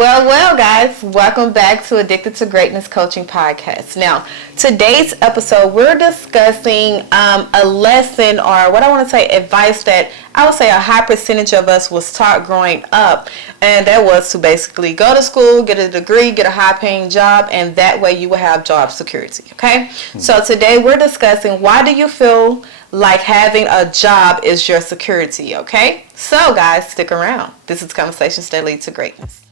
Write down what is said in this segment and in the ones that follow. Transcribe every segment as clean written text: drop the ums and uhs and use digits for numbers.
Well, guys, welcome back to Addicted to Greatness Coaching Podcast. Now, today's episode, we're discussing a lesson, or what I want to say, advice that I would say a high percentage of us was taught growing up, and that was to basically go to school, get a degree, get a high-paying job, and that way you will have job security, okay? Mm-hmm. So today we're discussing, why do you feel like having a job is your security, okay? So, guys, stick around. This is Conversations That Lead to Greatness.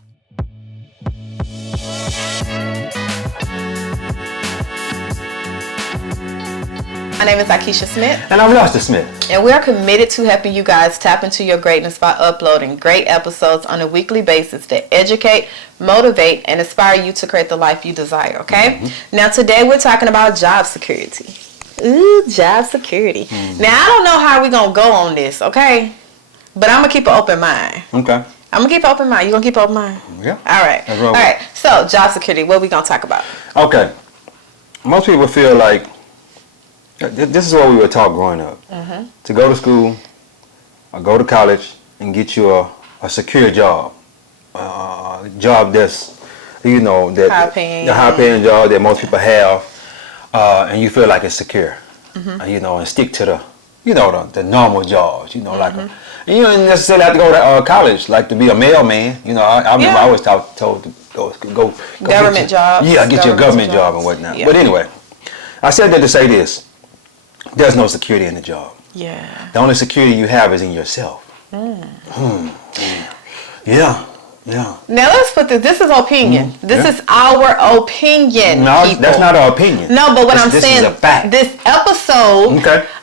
My name is Akeisha Smith. And I'm Lester Smith. And we are committed to helping you guys tap into your greatness by uploading great episodes on a weekly basis that educate, motivate, and inspire you to create the life you desire, okay? Mm-hmm. Now, today we're talking about job security. Ooh, job security. Mm-hmm. Now, I don't know how we're going to go on this, okay? But I'm going to keep an open mind. Okay. I'm going to keep an open mind. You going to keep an open mind? Yeah. All right. All right. So, job security, what are we going to talk about? Okay. Most people feel like this is what we were taught growing up. Mm-hmm. To go to school or go to college and get you a secure job. A job that's, the high-paying job that most people have. And you feel like it's secure. Mm-hmm. And stick to the normal jobs. Mm-hmm. And you don't necessarily have to go to college, like to be a mailman. I remember I was told to go government job. Yeah, get your government job and whatnot. Yeah. But anyway, I said that to say this. There's no security in the job. Yeah. The only security you have is in yourself. Yeah. Now let's put this is opinion. This is our opinion. No, people. That's not our opinion. No, but what I'm saying, this is a fact. This episode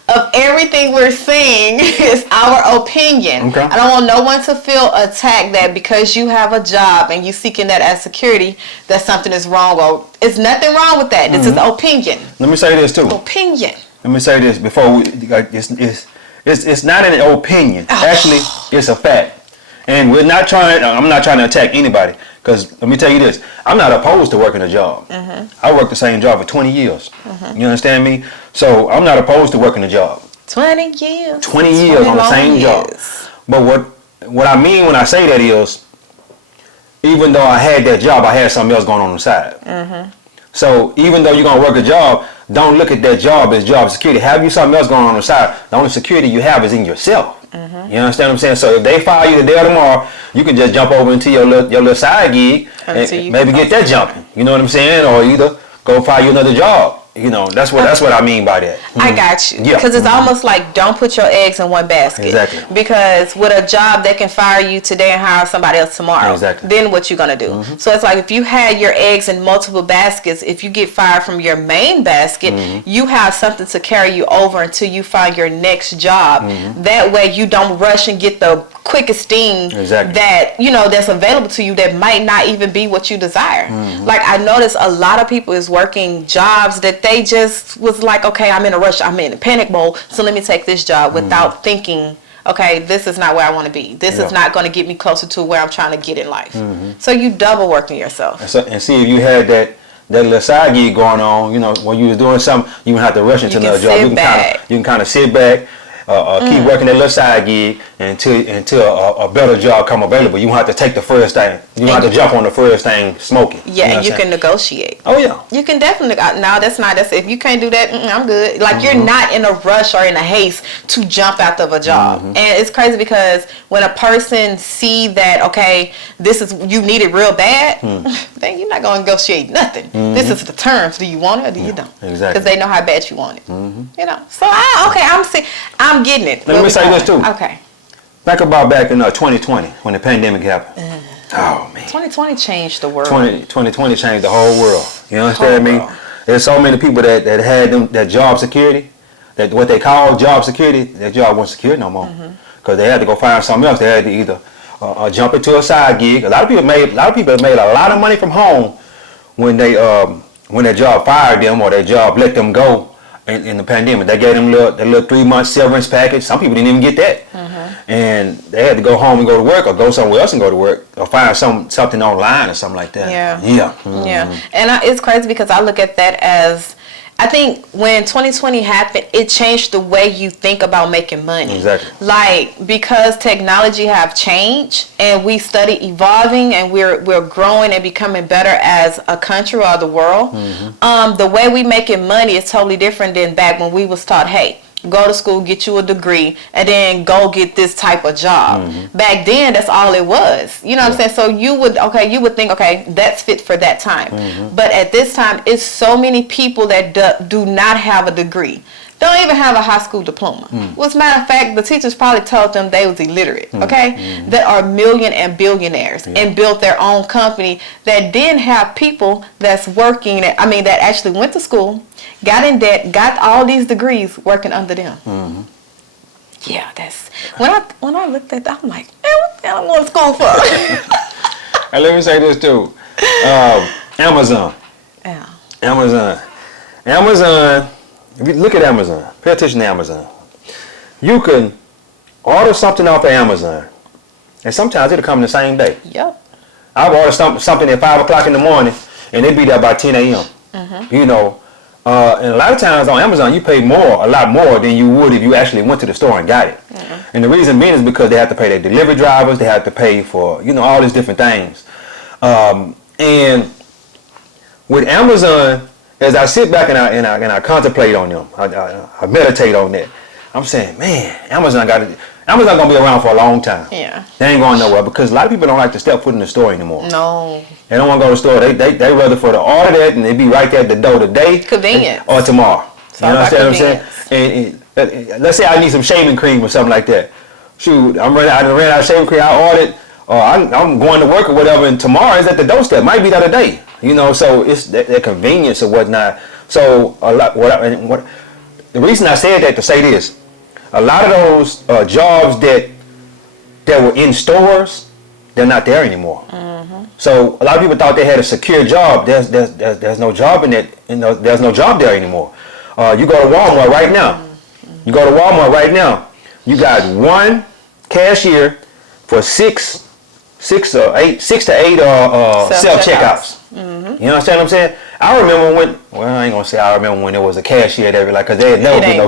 of everything we're saying is our opinion. Okay. I don't want no one to feel attacked that because you have a job and you seeking that as security, that something is wrong. Well, it's nothing wrong with that. This is opinion. Let me say this too. Opinion. Let me say this before it's not an opinion. Actually, it's a fact. And I'm not trying to attack anybody, because let me tell you this, I'm not opposed to working a job. Mm-hmm. I worked the same job for 20 years. Mm-hmm. You understand me? So I'm not opposed to working a job. 20 years. 20 years on the same job. But what I mean when I say that is, even though I had that job, I had something else going on the side. Mm-hmm. So even though you're going to work a job, don't look at that job as job security. Have you something else going on the side. The only security you have is in yourself. Mm-hmm. You understand what I'm saying? So if they fire you today or tomorrow, you can just jump over into your little side gig and maybe get that jumping. You know what I'm saying? Or either go find you another job. That's what I mean by that. Mm-hmm. I got you. Yeah. Because it's almost like don't put your eggs in one basket. Exactly. Because with a job, they can fire you today and hire somebody else tomorrow. Exactly. Then what you gonna do? Mm-hmm. So it's like if you had your eggs in multiple baskets, if you get fired from your main basket, you have something to carry you over until you find your next job. Mm-hmm. That way you don't rush and get the quickest thing that that's available to you that might not even be what you desire. Mm-hmm. Like I noticed a lot of people is working jobs that they just was like, okay, I'm in a rush, I'm in a panic mode, so let me take this job without thinking, okay, this is not where I want to be. This is not going to get me closer to where I'm trying to get in life. Mm-hmm. So you double working yourself. And see if you had that little side gig going on, when you was doing something, you wouldn't have to rush into another job. You can kind of sit back. Keep working that little side gig until a better job come available. You won't have to take the first thing. You don't have to jump on the first thing smoking. Yeah, you can negotiate. Oh yeah. You can definitely. No, that's if you can't do that, I'm good. Like you're not in a rush or in a haste to jump out of a job. Mm-hmm. And it's crazy because when a person see that, okay, you need it real bad, then you're not going to negotiate nothing. Mm-hmm. This is the terms. Do you want it or do you don't? Exactly. Because they know how bad you want it. Mm-hmm. So I'm getting it. Let me say this too. Okay. Back in 2020 when the pandemic happened. Oh man. 2020 changed the world. 2020 changed the whole world. You understand me? There's so many people that had that job security, that what they call job security, that job wasn't secure no more. Because they had to go find something else. They had to either jump into a side gig. A lot of people made a lot of money from home when their job fired them or their job let them go. In the pandemic, they gave them that little 3-month severance package. Some people didn't even get that, and they had to go home and go to work, or go somewhere else and go to work, or find something online or something like that. Yeah. And it's crazy because I look at that as I think when 2020 happened, it changed the way you think about making money. Exactly. Like, because technology have changed and we study evolving and we're growing and becoming better as a country or the world, the way we making money is totally different than back when we was taught, hey, go to school, get you a degree, and then go get this type of job. Back then, that's all it was. You know what I'm saying? So you would think, okay, that's fit for that time. But at this time, it's so many people that do not have a degree. Don't even have a high school diploma. Well, as a matter of fact, the teachers probably told them they was illiterate, okay? That are million and billionaires and built their own company that didn't have people that's working, that actually went to school, got in debt, got all these degrees working under them. Yeah, that's when I looked at that, I'm like, man, what the hell I'm going to school for? And let me say this too. Amazon. Yeah. Amazon. If you look at Amazon, pay attention to Amazon. You can order something off of Amazon, and sometimes it'll come the same day. Yep. I've ordered something at 5 o'clock in the morning, and it'll be there by 10 a.m. You know, and a lot of times on Amazon, you pay a lot more than you would if you actually went to the store and got it. And the reason being is because they have to pay their delivery drivers, they have to pay for, all these different things. And with Amazon, as I sit back and I contemplate on them, I meditate on that. I'm saying, man, Amazon gonna be around for a long time. Yeah. They ain't going nowhere because a lot of people don't like to step foot in the store anymore. No. They don't want to go to the store. They rather for the order that and they be right there at the door today. Convenience. Or tomorrow. You understand what I'm saying? And let's say I need some shaving cream or something like that. Shoot, I ran out of shaving cream. I ordered, or I'm going to work or whatever, and tomorrow is at the doorstep. Might be the other day. So it's that convenience or whatnot. So the reason I said that to say this, a lot of those jobs that were in stores, they're not there anymore. So a lot of people thought they had a secure job. There's no job in it. There's no job there anymore. You go to Walmart right now. You got one cashier for six to eight self-checkouts. You understand what I'm saying? I remember I ain't gonna say I remember when there was a cashier at every, cause there had never been no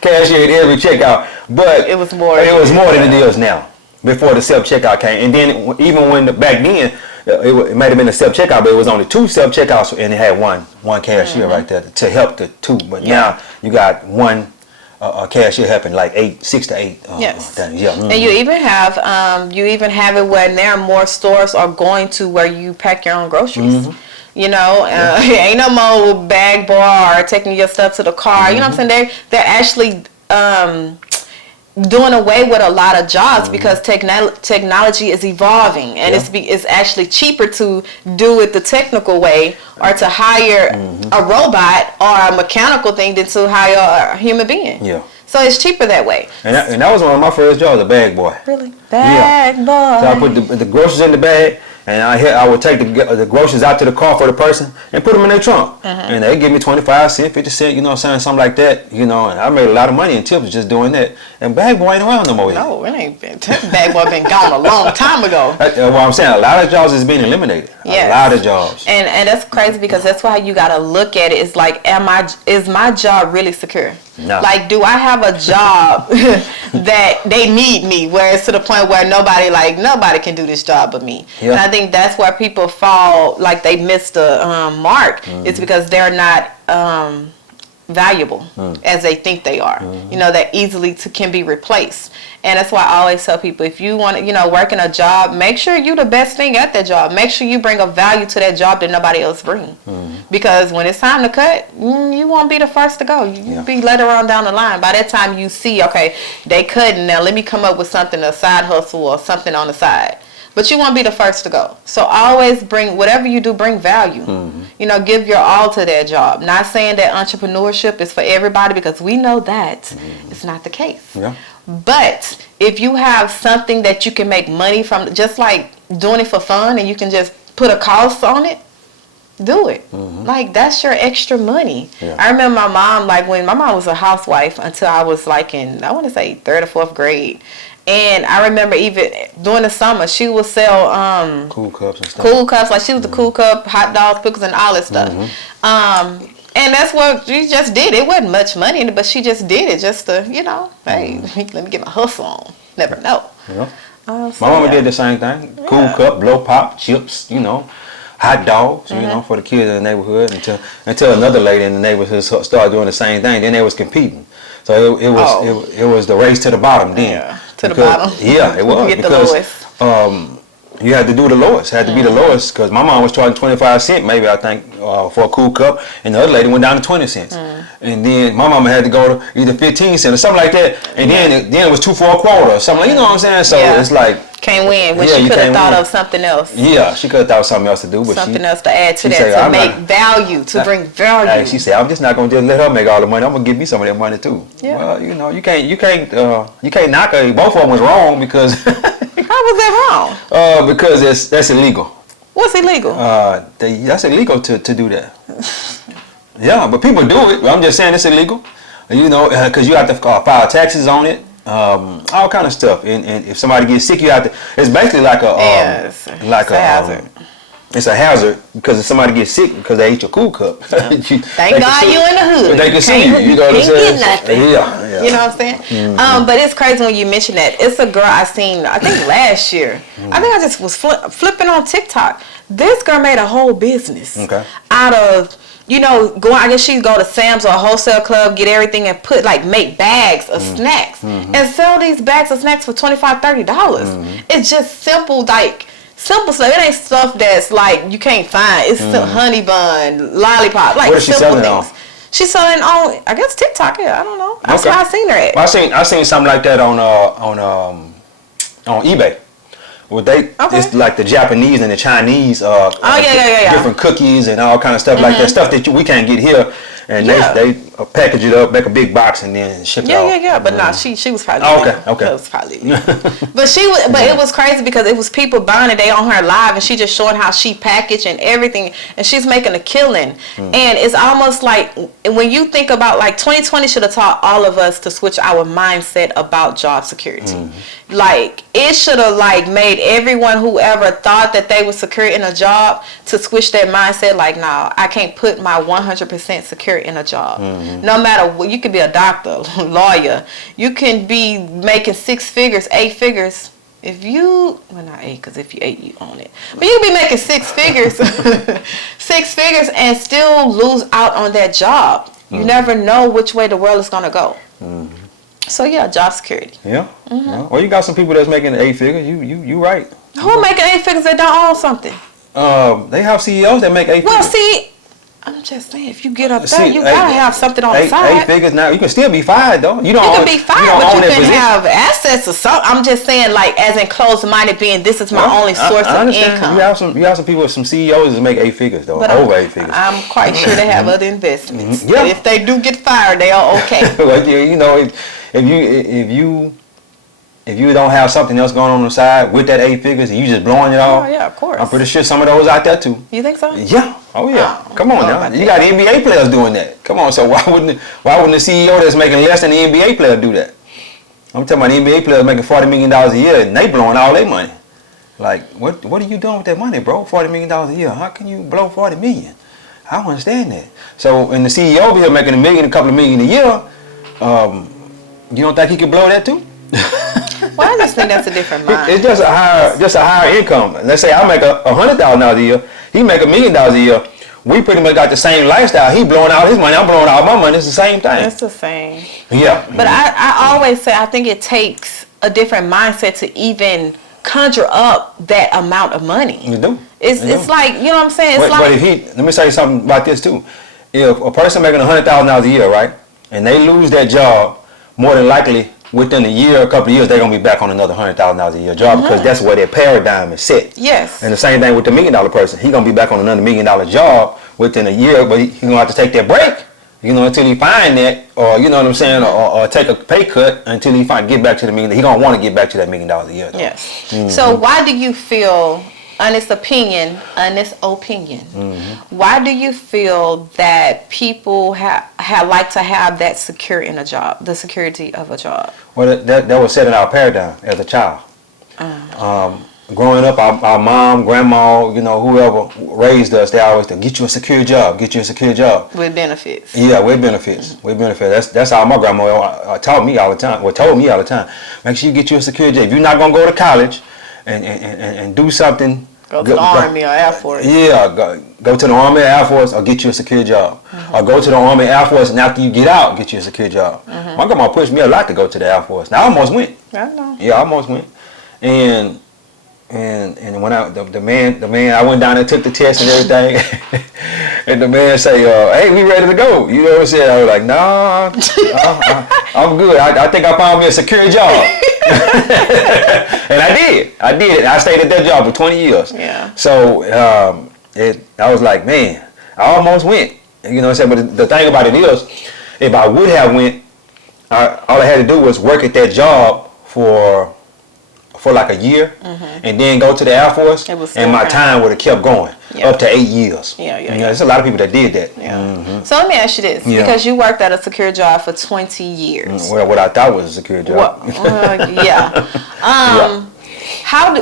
cashier at every checkout. But it was more than it is now. Before the self-checkout came, and then even when back then it might have been a self-checkout, but it was only 2 self-checkouts, and it had one cashier right there to help the 2. But now you got one cashier helping like 6 to 8. Yes. Things. Yeah. And you even have it where now more stores are going to where you pack your own groceries. Ain't no more bag bar or taking your stuff to the car. You know what I'm saying? They're actually doing away with a lot of jobs because technology is evolving, and it's actually cheaper to do it the technical way or to hire a robot or a mechanical thing than to hire a human being. Yeah. So it's cheaper that way. And that was one of my first jobs, a bag boy. Really? Bag boy. So I put the groceries in the bag, and I would take the groceries out to the car for the person and put them in their trunk. And they give me 25 cents, 50 cents, something like that. And I made a lot of money in tips just doing that. And bag boy ain't around no more. No, it ain't been. Bag boy been gone a long time ago. Well, I'm saying a lot of jobs is being eliminated. Yes. A lot of jobs. And that's crazy because that's why you got to look at it. It's like, is my job really secure? No. Like, do I have a job that they need me, where it's to the point where nobody can do this job but me? Yeah. And I think that's where people fall, like they miss the mark. It's because they're not valuable as they think they are. That easily can be replaced. And that's why I always tell people, if you want to, work in a job, make sure you're the best thing at that job. Make sure you bring a value to that job that nobody else brings. Because when it's time to cut, you won't be the first to go. You'll be later on down the line. By that time you see, okay, they cutting, now let me come up with something, a side hustle or something on the side. But you won't be the first to go. So always bring, whatever you do, bring value. Give your all to that job. Not saying that entrepreneurship is for everybody, because we know that it's not the case. Yeah. But if you have something that you can make money from, just like doing it for fun, and you can just put a cost on it, do it. Like, that's your extra money. Yeah. I remember my mom, when my mom was a housewife until I was in, I want to say 3rd or 4th grade. And I remember even during the summer, she would sell cool cups and stuff. Cool cups, like she was the cool cup, hot dogs, pickles, and all that stuff. And that's what she just did. It wasn't much money in it, but she just did it just to, hey, let me get my hustle on. Never know. Yeah. So, My mama did the same thing. Yeah. Cool cup, blow pop, chips, hot dogs, for the kids in the neighborhood until another lady in the neighborhood started doing the same thing. Then they was competing. So it was the race to the bottom then. Yeah, to the bottom. Yeah, it was. Get the because lowest. you had to do the lowest. Had to be the lowest because my mom was charging 25 cents maybe, I think, for a cool cup, and the other lady went down to 20 cents. And then my mama had to go to either 15 cents or something like that. And then it was 2 for a quarter or something. You know what I'm saying? So it's like can't win when she could have thought of something else. Yeah, she could have thought of something else to do, but something else to add to that to make value, to bring value. Hey, she said, "I'm just not gonna just let her make all the money. I'm gonna give me some of that money too." Yeah. Well, you can't knock her. Both of them was wrong because how was that wrong? Because that's illegal. What's illegal? That's illegal to do that. Yeah, but people do it. I'm just saying it's illegal. Because you have to file taxes on it. All kind of stuff, and if somebody gets sick, you have to. It's basically like it's a hazard. It's a hazard because if somebody gets sick because they ate your cool cup. Thank God you in the hood. They can sue you. You know what I'm saying? Get nothing. Yeah. You know what I'm saying? But it's crazy when you mention that. It's a girl I seen, I think last year. I think I just was flipping on TikTok. This girl made a whole business out of. I guess she'd go to Sam's or a wholesale club, get everything and make bags of snacks and sell these bags of snacks for $25, $30. It's just simple stuff. It ain't stuff that's like you can't find. It's still honey bun, lollipop, like simple things. She's selling on, I guess TikTok. Yeah, I don't know. That's where I seen her at. Well, I seen something like that on eBay. Well, it's like the Japanese and the Chinese different cookies and all kind of stuff like that, stuff that we can't get here, and they package it up, make a big box, and then ship it out. But no, she was probably okay. It was probably but it was crazy because it was people buying it. They on her live, and she just showing how she packaged and everything, and she's making a killing. And it's almost like when you think about 2020 should have taught all of us to switch our mindset about job security. It should have made everyone who ever thought that they were secure in a job to switch their mindset. No, I can't put my 100% secure in a job. No matter what, you could be a doctor, lawyer, you can be making 6 figures, 8 figures. If you, not 8, because if you 8, you own it. But you can be making 6 figures, 6 figures, and still lose out on that job. You never know which way the world is going to go. So job security. Yeah. Well, you got some people that's making 8 figures. You right. Who making 8 figures that don't own something? They have CEOs that make 8 figures. Well, see, I'm just saying, if you get up there, you gotta have something on the side. 8 figures now. You can still be fired though. You can be fired, but you can have assets or something. I'm just saying, as in closed-minded, being this is my only source of income. You have some people with some CEOs that make 8 figures though, over 8 figures. I'm quite sure they have other investments. Yeah. If they do get fired, they are okay. Well, if you don't have something else going on the side with that 8 figures and you just blowing it off, of course. I'm pretty sure some of those out there too. You think so? Yeah. Oh yeah. Come on now. You got NBA players doing that. Come on. So why wouldn't the CEO that's making less than the NBA player do that? I'm talking about the NBA players making $40 million a year and they blowing all their money. What are you doing with that money, bro? $40 million a year. How can you blow $40 million? I don't understand that. So and the CEO over here making a couple of million a year, you don't think he can blow that too? Well, I just think that's a different mind. It's just a higher income. Let's say I make $100,000 a year. He make $1 million a year. We pretty much got the same lifestyle. He blowing out his money. I'm blowing out my money. It's the same thing. It's the same. Yeah. But I always say I think it takes a different mindset to even conjure up that amount of money. You do. It's like, you know what I'm saying? It's but if let me say something about this too. If a person making $100,000 a year, right, and they lose that job, more than likely within a year, a couple of years, they're gonna be back on another $100,000 a year job because that's where their paradigm is set. Yes. And the same thing with the $1 million person. He's gonna be back on another $1 million job within a year, but he's gonna have to take that break, until he find that, or you know what I'm saying, or take a pay cut until he get back to the $1 million. He gonna want to get back to that $1 million a year. Though. Yes. So why do you feel? Honest opinion. Why do you feel that people have like to have that secure in a job, the security of a job? Well, that was set in our paradigm as a child. growing up, our mom, grandma, you know, whoever raised us, they always said, get you a secure job, get you a secure job. With benefits. Yeah, with benefits. With benefits. That's how my grandma taught me all the time. Well, told me all the time. Make sure you get you a secure job. If you're not gonna go to college and do something, go to the Army or Air Force. Yeah, go to the Army or Air Force or get you a secure job. Or go to the Army or Air Force and after you get out, get you a secure job. My grandma pushed me a lot to go to the Air Force. Now I almost went. I know. Yeah, I almost went. And when the man I went down and took the test and everything, and the man say, "Hey, we ready to go?" You know what I'm saying? I was like, "Nah, I'm good. I think I found me a secure job." And I did. I stayed at that job for 20 years. Yeah. So I was like, man, I almost went. You know what I'm saying? But the thing about it is, if I would have went, all I had to do was work at that job for like a year, and then go to the Air Force, and my time would have kept going up to 8 years. Yeah. You know, there's a lot of people that did that. Yeah. So let me ask you this, because you worked at a secure job for 20 years. Well, what I thought was a secure job.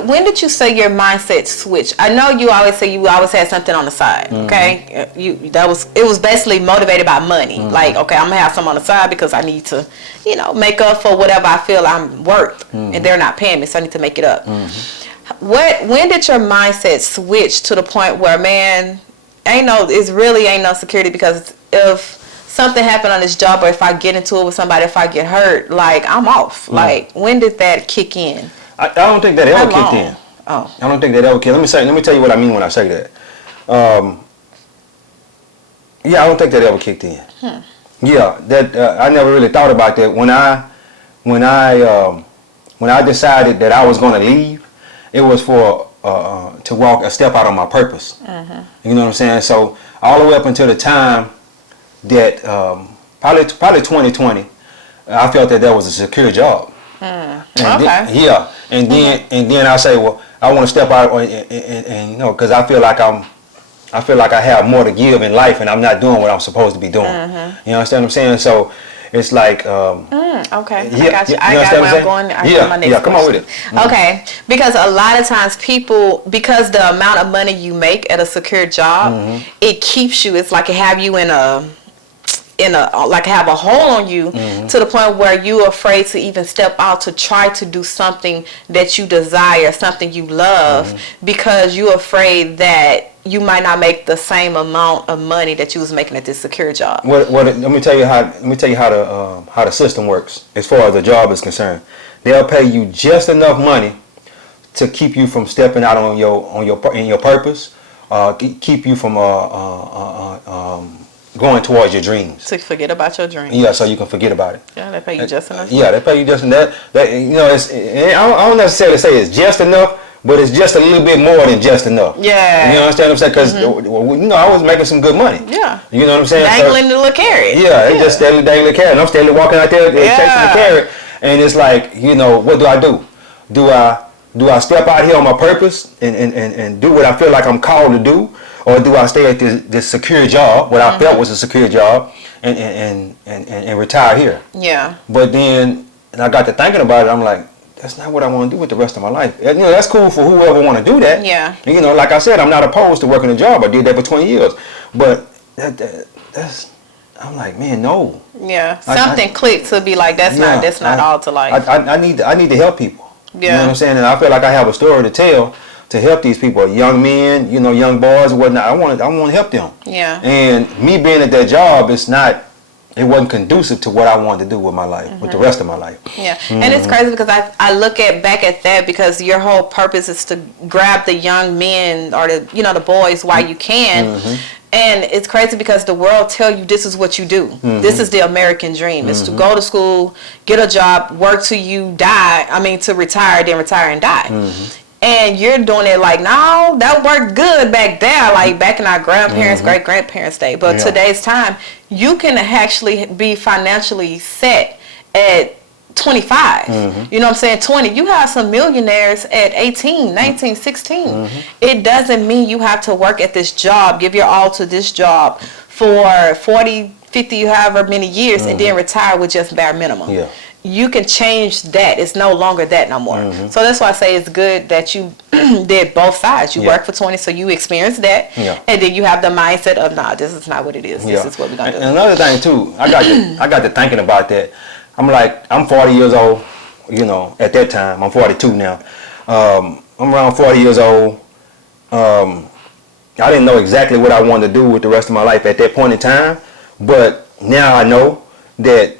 When did you say your mindset switched? I know you always say you always had something on the side. Okay, it was basically motivated by money. Like, okay, I'm gonna have some on the side because I need to, you know, make up for whatever I feel I'm worth, and they're not paying me, so I need to make it up. When did your mindset switch to the point where, man, it really ain't no security, because if something happened on this job, or if I get into it with somebody, if I get hurt, like, I'm off. Like, when did that kick in? I don't think that ever kicked in. Oh. I don't think that ever kicked in. Let me tell you what I mean when I say that. Yeah, I don't think that ever kicked in. Yeah, that I never really thought about that. When I decided that I was going to leave, it was for to walk a step out on my purpose. You know what I'm saying? So all the way up until the time that probably 2020, I felt that was a secure job. Okay. And then I say, well, I want to step out and you know, because I feel like I have more to give in life, and I'm not doing what I'm supposed to be doing. You understand what I'm saying? So it's like, okay, yeah, I got you. I got where I'm going. My next come on with it. Okay, because a lot of times people, because the amount of money you make at a secure job, it keeps you. It's like it have you in a like have a hold on you, to the point where you're afraid to even step out to try to do something that you desire, something you love, because you're afraid that you might not make the same amount of money that you was making at this secure job. Let me tell you how the system works as far as the job is concerned. They'll pay you just enough money to keep you from stepping out in your purpose, keep you from going towards your dreams. To forget about your dreams. Yeah, so you can forget about it. Yeah, they pay you just enough. Yeah, they pay you just enough. That you know, I don't necessarily say it's just enough, but it's just a little bit more than just enough. Yeah. You understand what I'm saying? Because you know, I was making some good money. Yeah. You know what I'm saying? Dangling the little carrot. Yeah, it's just steadily dangling the carrot. And I'm steadily walking out there chasing the carrot, and it's like, you know, what do I do? Do I step out here on my purpose and do what I feel like I'm called to do? Or do I stay at this secure job, what I felt was a secure job, and retire here? Yeah. But then I got to thinking about it. I'm like, that's not what I want to do with the rest of my life. You know, that's cool for whoever want to do that. Yeah. And, you know, like I said, I'm not opposed to working a job. I did that for 20 years. But that's, I'm like, man, no. Yeah. Something clicked to be like, that's not all to life. I need to help people. Yeah. You know what I'm saying? And I feel like I have a story to tell, to help these people, young men, you know, young boys and whatnot. I want to help them. Yeah. And me being at that job, it wasn't conducive to what I wanted to do with my life, with the rest of my life. Yeah. And it's crazy because I look back at that, because your whole purpose is to grab the young men or the boys while you can. And it's crazy because the world tell you this is what you do. This is the American dream. It's to go to school, get a job, work till you die. I mean, to retire, then retire and die. And you're doing it like, no, that worked good back there, like back in our grandparents, great-grandparents' day. But today's time, you can actually be financially set at 25. You know what I'm saying? 20. You have some millionaires at 18, 19, 16. It doesn't mean you have to work at this job, give your all to this job for 40, 50, however many years, and then retire with just bare minimum. you can change that. It's no longer that no more. So that's why I say it's good that you did both sides. You work for 20, so you experience that, and then you have the mindset of, nah, this is not what it is. This is what we're gonna do. And another thing too, I got to thinking about that. I'm 40 years old. You know, at that time, I'm 42 now. I'm around 40 years old. I didn't know exactly what I wanted to do with the rest of my life at that point in time, but now I know that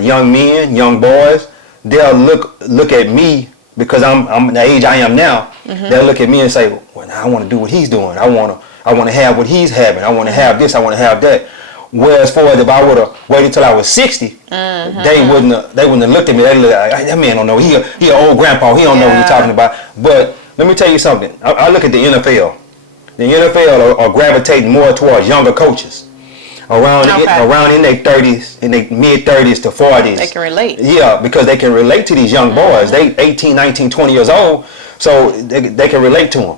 young men, young boys, they'll look at me because I'm the age I am now. They'll look at me and say, "Well, now I want to do what he's doing. I want to have what he's having. I want to have this. I want to have that." Whereas for if I would have waited until I was 60, they wouldn't have looked at me. They look like, that man don't know. He an old grandpa. He don't know what he's talking about. But let me tell you something. I look at the NFL. The NFL are gravitating more towards younger coaches. Around in their 30s, in their mid 30s to 40s. They can relate. Yeah, because they can relate to these young boys. They 18, 19, 20 years old, so they can relate to them.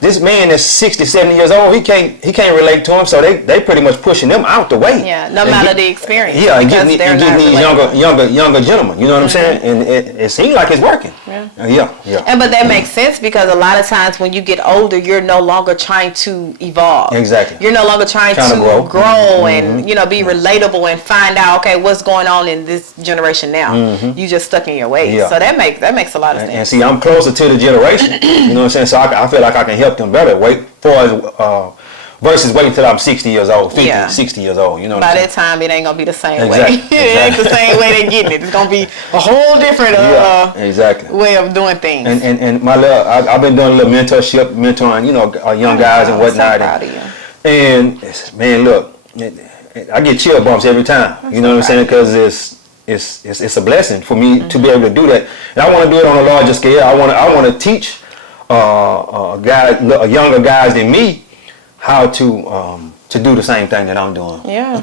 This man that's 60, 70 years old, he can't relate to them, so they pretty much pushing them out the way. Yeah, no matter the experience. Yeah, and getting these younger gentlemen. You know what I'm saying? And it seems like it's working. Yeah. And but that makes sense because a lot of times when you get older, you're no longer trying to evolve. Exactly. You're no longer trying to grow and be relatable and find out, okay, what's going on in this generation now. You just stuck in your ways. So that makes a lot of sense. And see, I'm closer to the generation. You know what I'm saying? So I feel like I can help them better. Versus waiting till I'm 60 years old, 50, 60 years old. You know what I'm saying? By that time, it ain't gonna be the same way. It ain't the same way they getting it. It's gonna be a whole different way of doing things. And I've been doing a little mentoring, young guys and whatnot. So proud of you. And man, look, I get chill bumps every time. You know what I'm saying? Because it's a blessing for me to be able to do that. And I want to do it on a larger scale. I want to teach younger guys than me how to do the same thing that I'm doing. Yeah.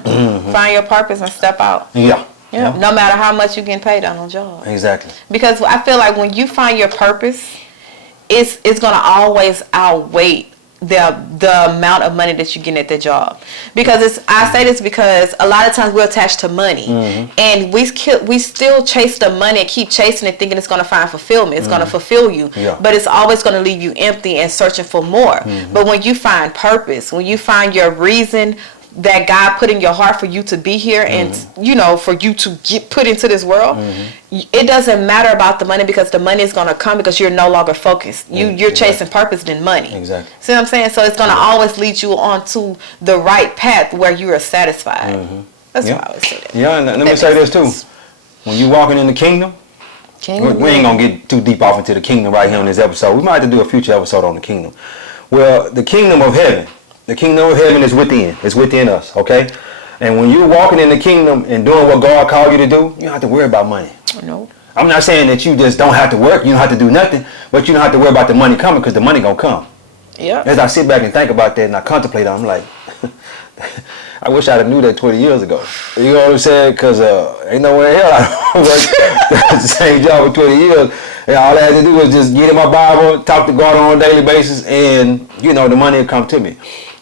Find your purpose and step out. Yeah. No matter how much you getting paid on a job. Exactly. Because I feel like when you find your purpose, it's gonna always outweigh the amount of money that you get at the job. Because I say this because a lot of times we're attached to money, and we still chase the money and keep chasing it, thinking it's going to find fulfillment. It's going to fulfill you, but it's always going to leave you empty and searching for more. But when you find purpose, when you find your reason that God put in your heart for you to be here and for you to get put into this world, it doesn't matter about the money because the money is going to come because you're no longer focused. You're chasing purpose than money. Exactly. See what I'm saying? So it's going to always lead you onto the right path where you are satisfied. That's why I always say that. Yeah, and let me say this too. When you walking in the kingdom, we ain't going to get too deep off into the kingdom right here on this episode. We might have to do a future episode on the kingdom. Well, the kingdom of heaven. The kingdom of heaven is within. It's within us, okay? And when you're walking in the kingdom and doing what God called you to do, you don't have to worry about money. No. I'm not saying that you just don't have to work. You don't have to do nothing. But you don't have to worry about the money coming because the money going to come. Yeah. As I sit back and think about that and I contemplate on it, I'm like, I wish I'd have knew that 20 years ago. You know what I'm saying? Because ain't no way in hell I worked the same job for 20 years. And all I had to do was just get in my Bible, talk to God on a daily basis, and, the money will come to me.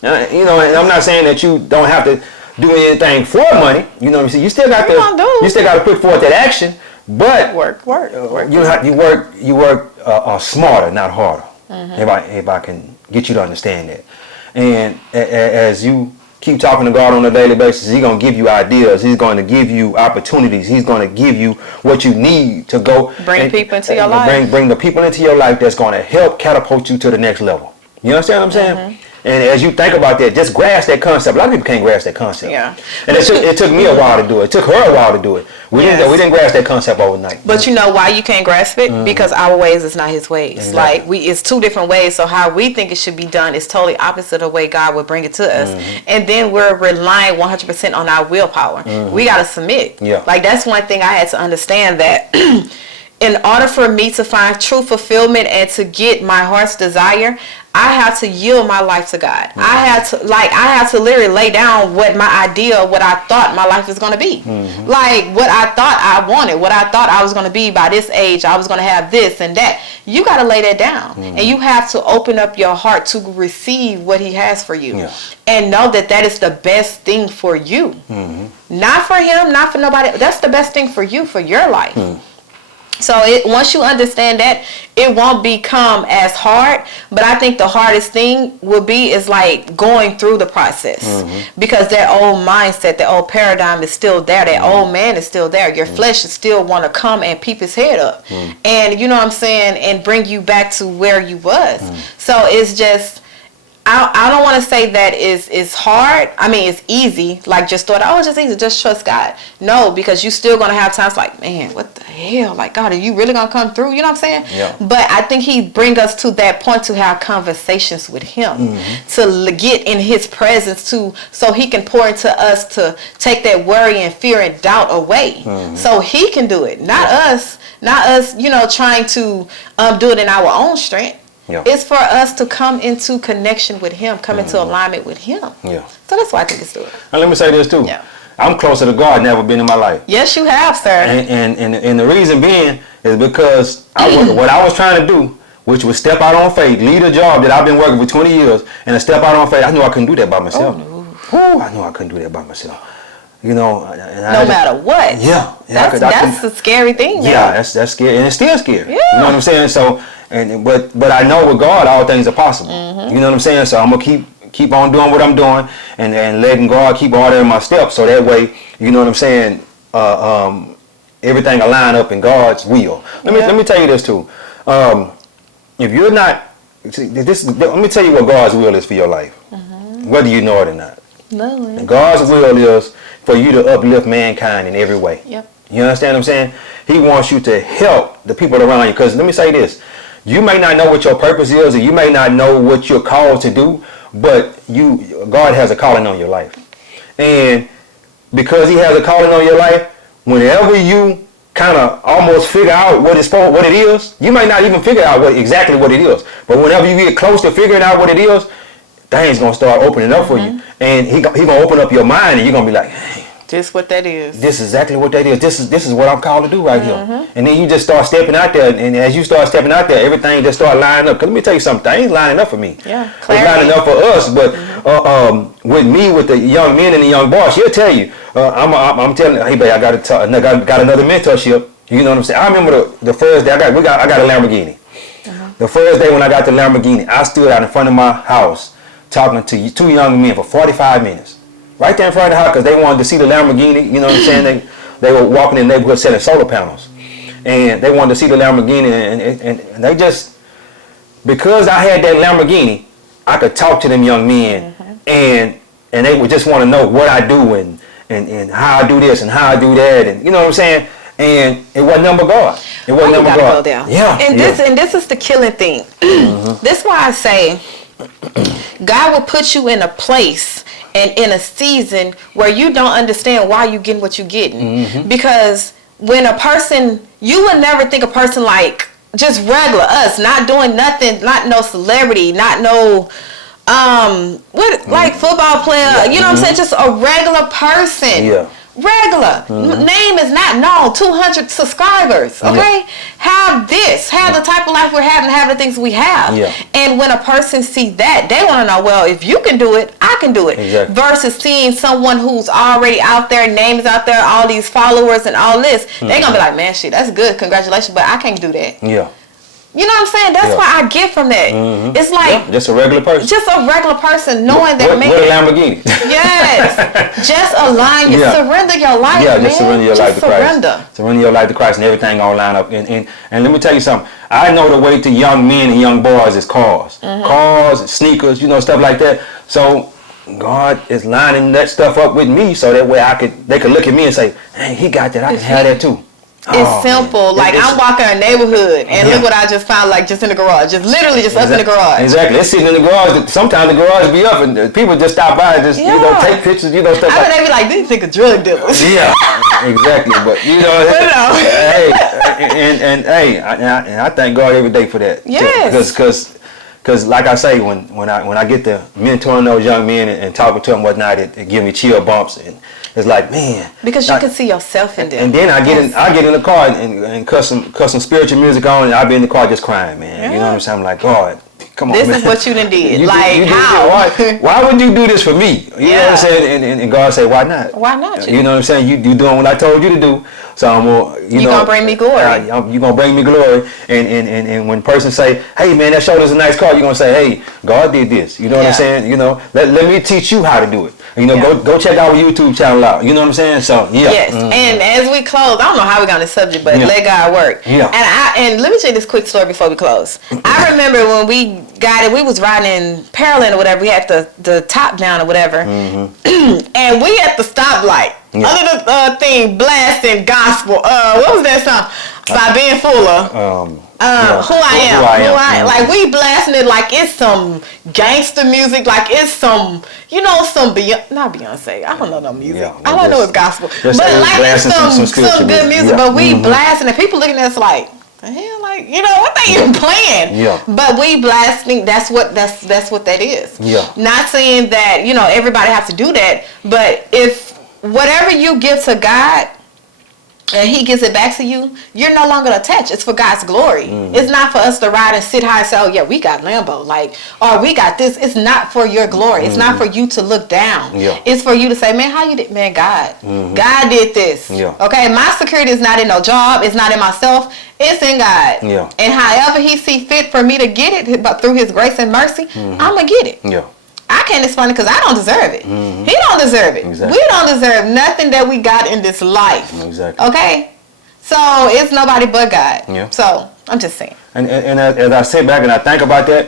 And I'm not saying that you don't have to do anything for money. You still got to put forth that action, but work. You work smarter, not harder. If I can get you to understand that. And as you keep talking to God on a daily basis, He's going to give you ideas. He's going to give you opportunities. He's going to give you what you need to go bring people into your life. Bring the people into your life that's going to help catapult you to the next level. You understand what I'm saying? And as you think about that, just grasp that concept. A lot of people can't grasp that concept. Yeah. And it took me a while to do it. It took her a while to do it. We didn't grasp that concept overnight. But you know why you can't grasp it? Because our ways is not His ways. Exactly. It's two different ways. So how we think it should be done is totally opposite of the way God would bring it to us. And then we're relying 100% on our willpower. We got to submit. Yeah. Like that's one thing I had to understand, that in order for me to find true fulfillment and to get my heart's desire, I have to yield my life to God. I had to literally lay down what I thought my life was going to be. Like what I thought I wanted, what I thought I was going to be by this age. I was going to have this and that. You got to lay that down. And you have to open up your heart to receive what he has for you. Yeah. And know that is the best thing for you. Not for him, not for nobody. That's the best thing for you, for your life. So once you understand that, it won't become as hard. But I think the hardest thing is like going through the process, because that old mindset, that old paradigm is still there. That old man is still there. Your flesh is still want to come and peep his head up, and you know what I'm saying, and bring you back to where you was. So it's just, I don't want to say that is hard. I mean, it's easy. Like, just thought, it's just easy. Just trust God. No, because you still going to have times like, man, what the hell? Like, God, are you really going to come through? You know what I'm saying? Yeah. But I think he bring us to that point to have conversations with him, to get in his presence, so he can pour into us to take that worry and fear and doubt away. So he can do it. Not us, trying to do it in our own strength. Yeah. It's for us to come into connection with him, come into alignment with him. Yeah. So that's why I think it's good. And let me say this too. Yeah. I'm closer to God than I've ever been in my life. Yes, you have, sir. And the reason being is because what I was trying to do, which was step out on faith, lead a job that I've been working for 20 years, and to step out on faith, I knew I couldn't do that by myself. I knew I couldn't do that by myself. You know, no matter what. Yeah. That's a scary thing. Yeah, that's scary, and it's still scary. Yeah. You know what I'm saying? So, but I know with God, all things are possible. You know what I'm saying? So I'm gonna keep on doing what I'm doing, and letting God keep ordering my steps, so that way, you know what I'm saying, everything align up in God's will. Let me tell you this too. If you're not, let me tell you what God's will is for your life, whether you know it or not. No. God's will is for you to uplift mankind in every way. Yep. You understand what I'm saying? He wants you to help the people around you. Because let me say this. You may not know what your purpose is, or you may not know what you're called to do, but God has a calling on your life. And because he has a calling on your life, whenever you kind of almost figure out what it is, you might not even figure out exactly what it is. But whenever you get close to figuring out what it is, things going to start opening up for you. And he going to open up your mind, and you're going to be like, hey, just what that is. This is exactly what that is. This is what I'm called to do right here. And then you just start stepping out there, and as you start stepping out there, everything just start lining up. Because let me tell you something, things lining up for me. Yeah, it's lining up for us. But with me, with the young men and the young boys, she'll tell you, I'm telling you, hey babe, I got another mentorship. You know what I'm saying? I remember the first day I got a Lamborghini. The first day when I got the Lamborghini, I stood out in front of my house talking to two young men for 45 minutes. Right there in front of the house, because they wanted to see the Lamborghini. You know what I'm saying? They were walking in the neighborhood selling solar panels. And they wanted to see the Lamborghini. And they just, because I had that Lamborghini, I could talk to them young men. And they would just want to know what I do and how I do this and how I do that. And you know what I'm saying? And it wasn't nothing but God. It wasn't nothing but God. Yeah. And this is the killing thing. This is why I say God will put you in a place and in a season where you don't understand why you getting what you getting. Because when a person, you would never think a person like just regular us, not doing nothing, not no celebrity, not no like football player, you know what I'm saying, just a regular person. Regular name is not known, 200 subscribers, okay? Have the type of life we're having, have the things we have. And when a person sees that, they want to know, well, if you can do it, I can do it. Versus seeing someone who's already out there, names out there, all these followers and all this, they're gonna be like, man, shit, that's good, congratulations, but I can't do that. You know what I'm saying? That's what I get from that. It's like just a regular person. Just a regular person knowing that, man. With a Lamborghini. Yes. Just align surrender your life, man. Just surrender your life to Christ. Surrender your life to Christ, and everything gonna line up. And let me tell you something. I know the way to young men and young boys is cars. Cars, sneakers, you know, stuff like that. So God is lining that stuff up with me, so that way they could look at me and say, hey, he got that, I can have that too. It's simple. Man. Like I'm walking a neighborhood and look what I just found, like just in the garage, just literally just up in the garage. Exactly. It's sitting in the garage. Sometimes the garage be up and people just stop by and just you know take pictures. You know stuff. I mean, they be like, these niggas drug dealers. Yeah, exactly. But you know, hey, and I thank God every day for that. Yes. Because Because like I say, when I get to mentoring those young men and talking to them whatnot, it give me chill bumps, and it's like, man. Because you can see yourself in them. And then I get in the car and cut some spiritual music on, and I be in the car just crying, man. Yeah. You know what I'm saying? I'm like, God, come on, This man. is what you done did. You how? Why would you do this for me? You know what I'm saying? And God say, why not? Why not? You know what I'm saying? You doing what I told you to do. So I'm gonna, you know, gonna bring me glory. You gonna bring me glory. And when person say, hey man, that shoulder's a nice car, you're gonna say, hey, God did this. You know what I'm saying? You know, let me teach you how to do it. You know, go check our YouTube channel out. You know what I'm saying? So yeah. Yes. And as we close, I don't know how we got on this subject, but let God work. Yeah. And let me tell you this quick story before we close. I remember when we got it, we was riding in Pearland or whatever. We had the top down or whatever, and we at the stoplight. Yeah. Under the thing blasting gospel. What was that song? By Ben Fuller. Who I am. Like we blasting it like it's some gangster music, like it's some, you know, some not Beyonce. I don't know no music. Yeah, I don't know it's gospel, but like it's some good music. Yeah. But we blasting it. People looking at us like, the hell, like, you know, what they even playing? Yeah. But we blasting. That's what that is. Yeah. Not saying that, you know, everybody has to do that, but if whatever you give to God and he gives it back to you, you're no longer attached. It's for God's glory. It's not for us to ride and sit high and say, oh yeah, we got Lambo, like, or we got this. It's not for your glory. It's not for you to look down. Yeah. It's for you to say, man, how you did, man, God. God did this. Yeah. Okay, my security is not in no job. It's not in myself. It's in God. Yeah. And however he see fit for me to get it, but through his grace and mercy, I'm going to get it. Yeah. I can't explain it because I don't deserve it. He don't deserve it. Exactly. We don't deserve nothing that we got in this life. Exactly. Okay? So it's nobody but God. Yeah. So I'm just saying. And as I sit back and I think about that,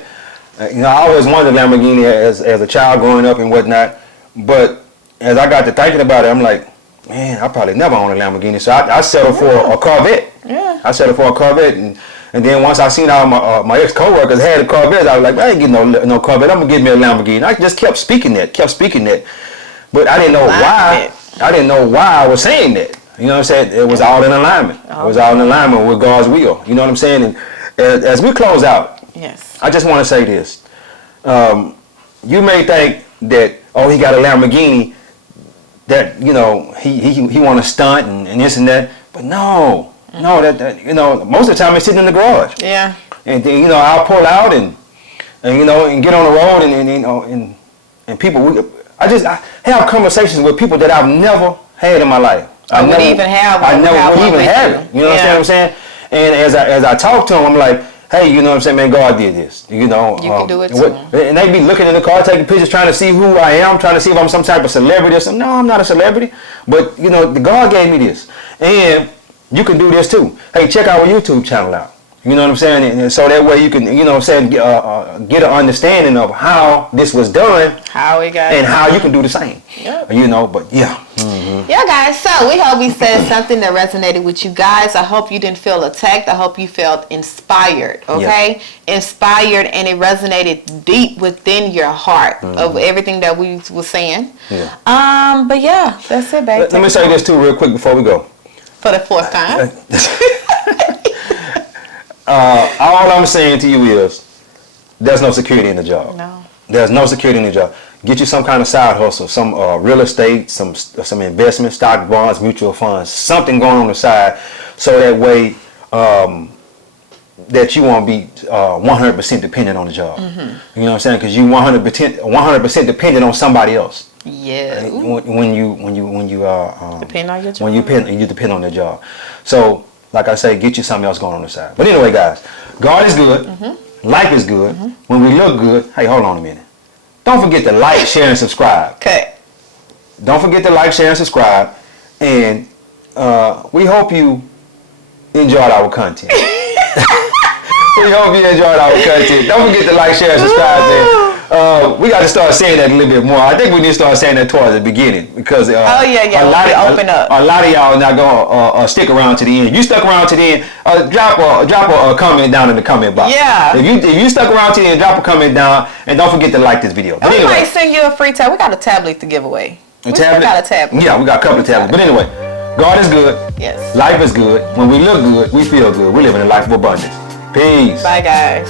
you know, I always wanted a Lamborghini as a child growing up and whatnot. But as I got to thinking about it, I'm like, man, I probably never own a Lamborghini. So I settled for a Corvette. Yeah. I settled for a Corvette. And then once I seen all my ex coworkers had a Corvette, I was like, I ain't getting no Corvette. I'm gonna get me a Lamborghini. I just kept speaking that. But I didn't know why. I didn't know why I was saying that. You know what I'm saying? It was all in alignment. It was all in alignment with God's will. You know what I'm saying? And as we close out, Yes. I just want to say this. You may think that, oh, he got a Lamborghini, that, you know, he want to stunt and this and that. But no, that you know, most of the time it's sitting in the garage. Yeah. And then, you know, I'll pull out and you know, and get on the road and you know, and people, I have conversations with people that I've never had in my life. I never would even have it. You know what I'm saying? And as I talk to them, I'm like, hey, you know what I'm saying, man, God did this. You know, you can do it too. And they be looking in the car, taking pictures, trying to see who I am, trying to see if I'm some type of celebrity or something. No, I'm not a celebrity. But, you know, God gave me this. And you can do this too. Hey, check our YouTube channel out. You know what I'm saying? And so that way you can, you know what I'm saying, get an understanding of how this was done. How we got and how you can do the same. Yep. You know, but yeah. Yeah, guys. So we hope we said something that resonated with you guys. I hope you didn't feel attacked. I hope you felt inspired. Okay, inspired, and it resonated deep within your heart of everything that we was saying. Yeah. But yeah, that's it, babe. Let me say this too, real quick, before we go. For the fourth time. All I'm saying to you is, there's no security in the job. No. There's no security in the job. Get you some kind of side hustle, some real estate, some investment, stock, bonds, mutual funds, something going on the side, so that way that you won't be 100% dependent on the job. You know what I'm saying? Because you 100% dependent on somebody else. Yeah. When you depend on your job. When you depend on the job. So, like I say, get you something else going on the side. But anyway, guys, God is good. Life is good. When we look good, hey, hold on a minute. Don't forget to like, share, and subscribe. Okay. Don't forget to like, share, and subscribe. And we hope you enjoyed our content. We hope you enjoyed our content. Don't forget to like, share, and subscribe, man. We got to start saying that a little bit more. I think we need to start saying that towards the beginning because a lot of y'all are not gonna stick around to the end. You stuck around to the end. Drop a comment down in the comment box. Yeah. If you stuck around to the end, drop a comment down and don't forget to like this video. But we might send you a free tablet. We got a tablet to give away. We got a tablet. Yeah, we got a couple of tablets. But anyway, God is good. Yes. Life is good. When we look good, we feel good. We live in a life of abundance. Peace. Bye, guys.